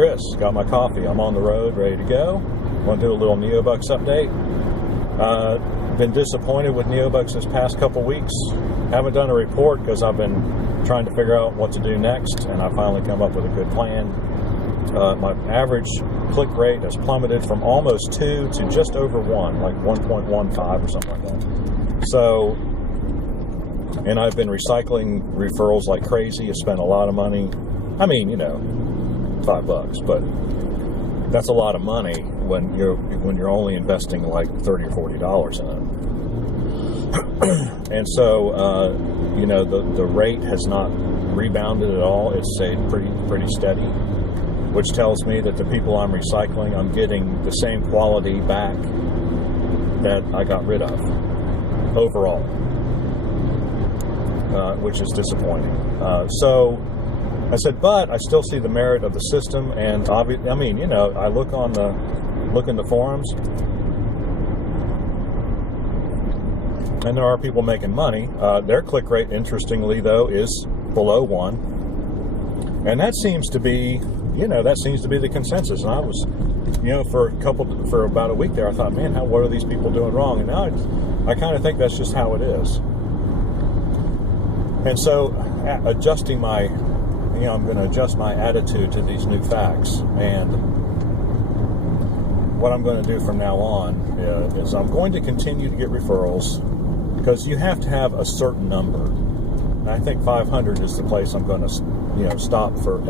Chris. Got my coffee. I'm on the road, ready to go. Want to do a little Neobux update. Been disappointed with Neobux this past couple weeks. Haven't done a report because I've been trying to figure out what to do next, and I finally come up with a good plan. My average click rate has plummeted from almost 2 to just over 1, like 1.15 or something like that. So, and I've been recycling referrals like crazy. I spent a lot of money. I mean, you know, $5, but that's a lot of money when you're only investing like $30 or $40 in it. And so, you know, the rate has not rebounded at all. It's stayed pretty steady, which tells me that the people I'm recycling, I'm getting the same quality back that I got rid of overall, which is disappointing. So I said, but I still see the merit of the system, and I mean, you know, I look in the forums, and there are people making money. Their click rate, interestingly though, is below 1, and that seems to be, you know, the consensus. And I was, you know, for about a week there, I thought, man, what are these people doing wrong? And now I kind of think that's just how it is. And so, adjusting my, you know, I'm going to adjust my attitude to these new facts. And what I'm going to do from now on is I'm going to continue to get referrals, because you have to have a certain number. And I think 500 is the place I'm going to, you know, stop for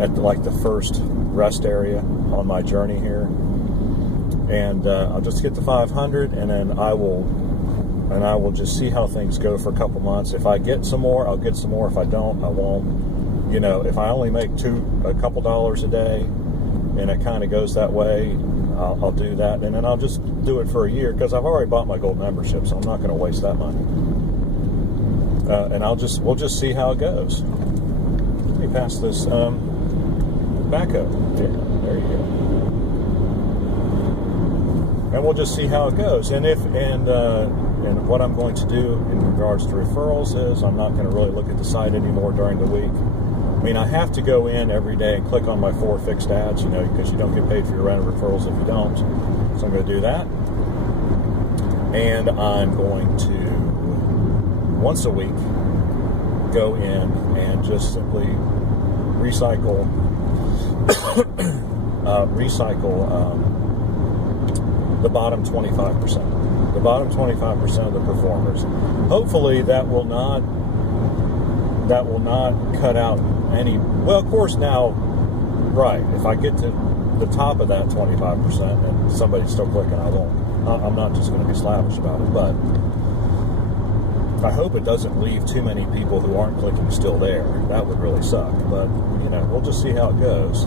at like the first rest area on my journey here. And I'll just get to 500, and then I will just see how things go for a couple months. If I get some more, I'll get some more. If I don't, I won't. You know, if I only make a couple dollars a day, and it kind of goes that way, I'll do that, and then I'll just do it for a year, because I've already bought my gold membership, so I'm not going to waste that money. And we'll just see how it goes. Let me pass this backhoe. There you go. And we'll just see how it goes. And and what I'm going to do in regards to referrals is I'm not going to really look at the site anymore during the week. I mean, I have to go in every day and click on my 4 fixed ads, you know, because you don't get paid for your random referrals if you don't. So I'm going to do that. And I'm going to, once a week, go in and just simply recycle the bottom 25%. The bottom 25% of the performers. Hopefully that will not cut out any. Well, of course now, right, if I get to the top of that 25% and somebody's still clicking, I'm not just going to be slavish about it, but I hope it doesn't leave too many people who aren't clicking still there. That would really suck, but, you know, we'll just see how it goes.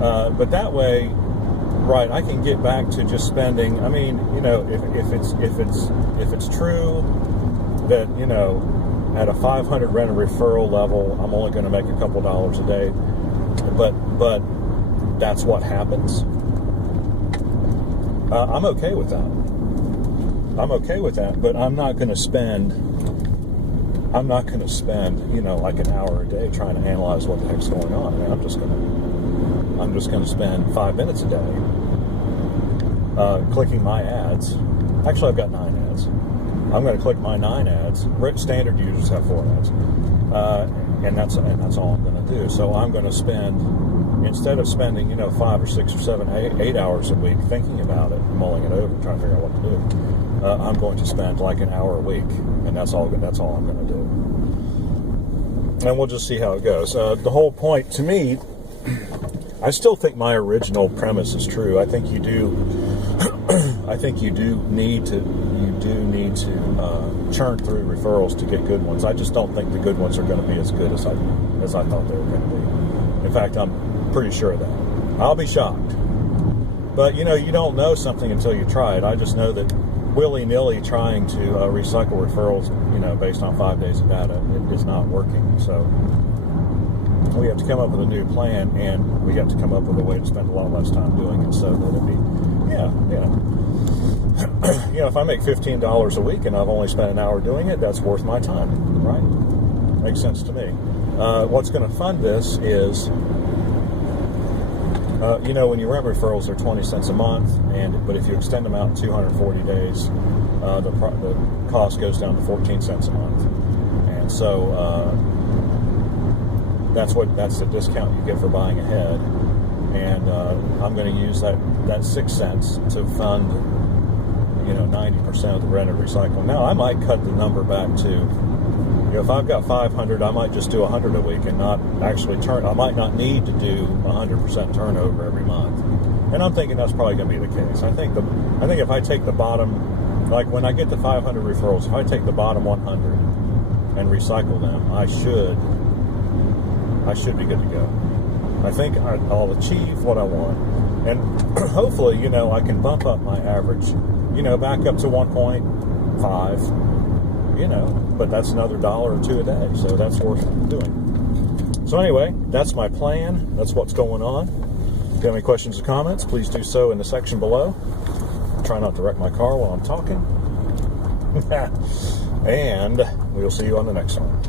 But that way, right, I can get back to just spending. I mean, you know, if it's true that, you know, at a 500 random referral level, I'm only going to make a couple dollars a day, but that's what happens. I'm okay with that. But I'm not going to spend, you know, like an hour a day trying to analyze what the heck's going on. I mean, I'm just going to spend 5 minutes a day clicking my ads. Actually, I've got 9 ads. I'm going to click my 9 ads. Standard users have 4 ads, and that's all I'm going to do. So I'm going to spend, instead of spending, you know, 5 or 6 or 7, 8 hours a week thinking about it, mulling it over, trying to figure out what to do, I'm going to spend like an hour a week, and that's all I'm going to do. And we'll just see how it goes. The whole point, to me, I still think my original premise is true. I think you do need to churn through referrals to get good ones. I just don't think the good ones are going to be as good as I thought they were going to be. In fact, I'm pretty sure of that. I'll be shocked. But, you know, you don't know something until you try it. I just know that willy-nilly trying to recycle referrals, you know, based on 5 days of data, it is not working. So we have to come up with a new plan, and we have to come up with a way to spend a lot less time doing it, so that it'd be, you know, if I make $15 a week and I've only spent an hour doing it, that's worth my time, right? Makes sense to me. What's going to fund this is You know, when you rent referrals, they're 20 cents a month, but if you extend them out 240 days, the cost goes down to 14 cents a month. And so that's the discount you get for buying ahead. And I'm going to use that 6 cents to fund, 90% of the rented recycling. Now, I might cut the number back to, if I've got 500, I might just do 100 a week and not actually I might not need to do 100% turnover every month. And I'm thinking that's probably going to be the case. I think if I take the bottom, like when I get to 500 referrals, if I take the bottom 100 and recycle them, I should be good to go. I think I'll achieve what I want. And hopefully, I can bump up my average, back up to 1.5, but that's another $1 or $2 a day. So that's worth doing. So anyway, that's my plan. That's what's going on. If you have any questions or comments, please do so in the section below. Try not to wreck my car while I'm talking. And we'll see you on the next one.